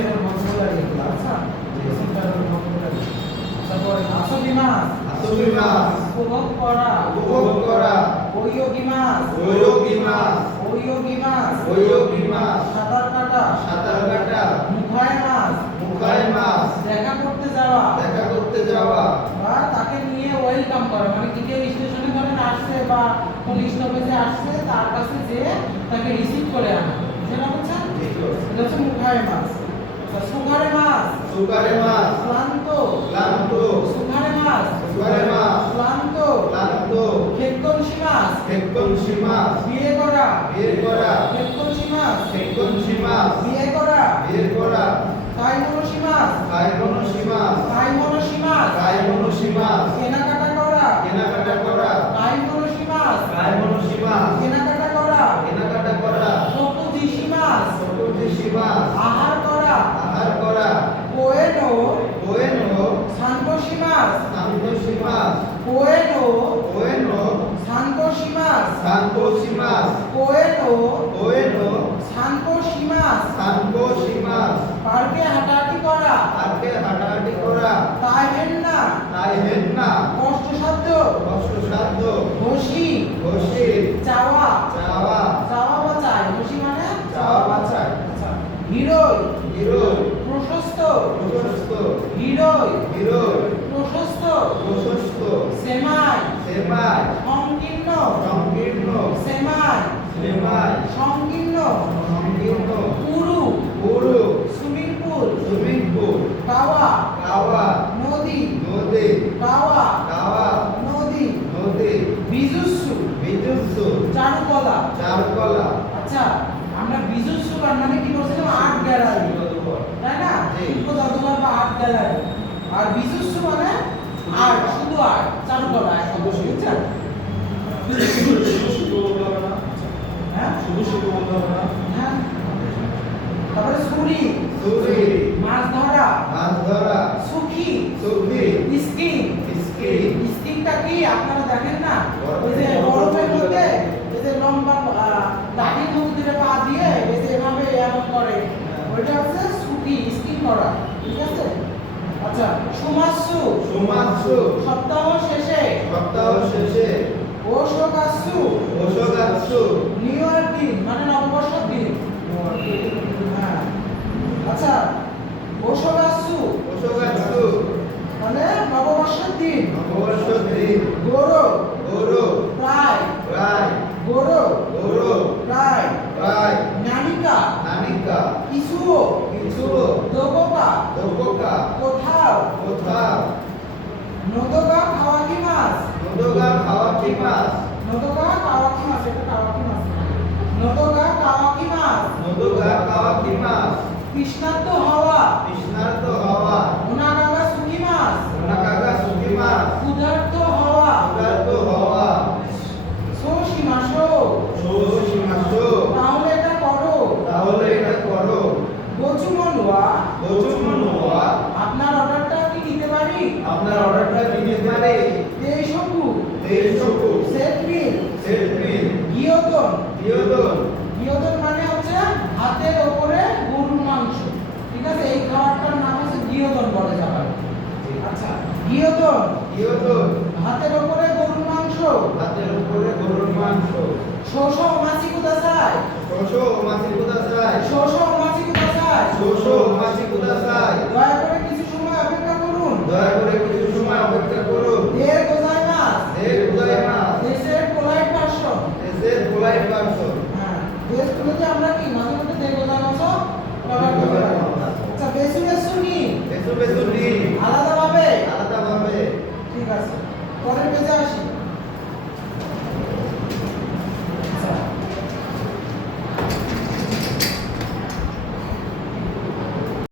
এর ভোকাবুলারি এগুলো আচ্ছা সেন্টারের ভোকাবুলারি তারপরে আসবিমাস উপভোগ করা ওয়োগিমাস সাঁতার কাটা মুখায় মাস দেখা করতে যাওয়া বা তাকে নিয়ে ওয়েলকাম করা মানে কি কেউ স্টেশনে ধরেন আসছে বা কোন স্টপেজে আসছে তার কাছে যে তাকে রিসিভ করে আনা বুঝলেন বুঝছেন এটা হচ্ছে মুখায় মাস সুগারে মাস ক্লান্ত সুগারে মাস ক্লান্ত খেকনশি মাস বিয়ে করা খেকনশি মাস বিয়ে করা কাইমনশি মাস কেনাকাটা করা কাইমনশি মাস কেনাকাটা করা সকুজিশি মাস আহার করা কোয়েনো সান্তোশি মাস কোয়েনো সান্তোশি মাস পার্কে হাঁটাহাঁটি করা তাইহেন না কষ্টসাধ্য ঘষি চাওয়া বা চাই ঘষি মানে আচ্ছা হিরোই প্রশস্ত সেমাই সংকীর্ণ পুরু সুইমিং পুল কাওয়া নদী বিজুৎসু চারুকলা আচ্ছা আমরা বিজুৎসু মানে কি বলছিলাম আর্ট গ্যালারি তাই না শিল্প জাদুঘর বা আর্ট গ্যালারি আর বিজুৎসু মানে আর্ট শুধু আর্ট চারুকলা অবশ্যই বুঝছেন হ্যাঁ হ্যাঁ তারপরে সুরি মাছ ধরা সুখী স্কিংটা কি আপনারা দেখেন না ওই যে বরফের মধ্যে এই যে লম্বা দাড়ির মধ্যে পা দিয়ে এই যে এভাবে এমন করে ওইটা হচ্ছে সুখী স্কিং করা ঠিক আছে আচ্ছা সুমাসু সপ্তাহ শেষে ওশোগাৎসু নিউ ইয়ার দিন মানে নববর্ষের দিন হ্যাঁ আচ্ছা ওশোগাৎসু মানে নববর্ষের দিন গোরো প্রায় নামিকা কিছুও দোবোকা কোথাও নোদোগা কাওয়াকি মাস এটা কাওয়াকি মাস কৃষ্ণার্ত হওয়া ওনাগাগা সুখী মাস ক্ষুধার্ত হওয়া সোশিমাশো তাহলে এটা করো গোচুমনুয়া আপনার অর্ডারটা কি নিতে পারি দেশকু সেট মিল গিয়তন মানে হচ্ছে হাতের উপরে গরুর মাংস ঠিক আছে এই খাবারটার নাম হচ্ছে গিয়তন বলে যাবে আচ্ছা গিয়তন হাতের উপরে গরুর মাংস শোষো মাছি কুদাসাই দয়া করে কিছু সময় অপেক্ষা করুন দের গোজাইমাস দেশের পোলাইট ভার্সন হ্যাঁ দেশগুলোতে আমরা কি মাঝে মধ্যে দের গোজাইমাস ব্যবহার করতে পারি আচ্ছা বেসু বেসু নি আলাদাভাবে ঠিক আছে পরের পেজে আসি